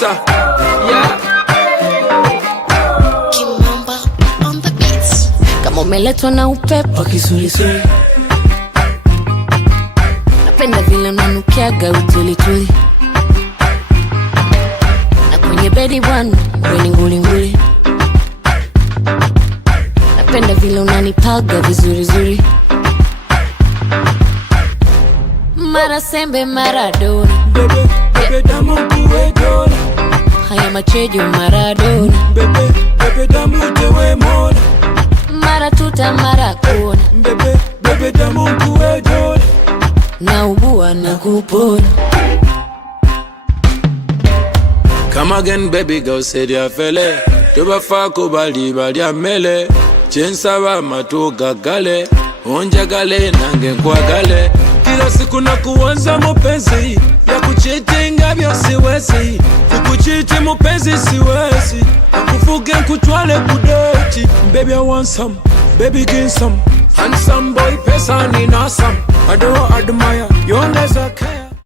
Santa, yeah. Kimamba on the beats. Kama umeletwa na upepo kisulisuli, napenda vile unanukiaga utulituli, na kwenye bedi bwana wewe ni ngulinguli. Napenda vile unanipaga vizuri zuri, mara sembe Maradona, Bebe, bebe damu kuwe dola. haya machejo Maradona, Bebe, bebe damu tewe mola. mara tuta mara kona, Bebe, bebe damu kuwe dola. na ugua na kupona. Come again baby girl said ya fele. Tuba fako bali bali amele. Chensaba matuga gale. Onja gale nange kwa gale. Kila siku na kuanza mupenzi, ya kuchiti ngabyo siwezi. Kukuchiti mupenzi siwezi. Kufuge kutwale kudoti. Baby I want some, baby give some. Handsome boy pesa ni nasam. I do admire, young as I can.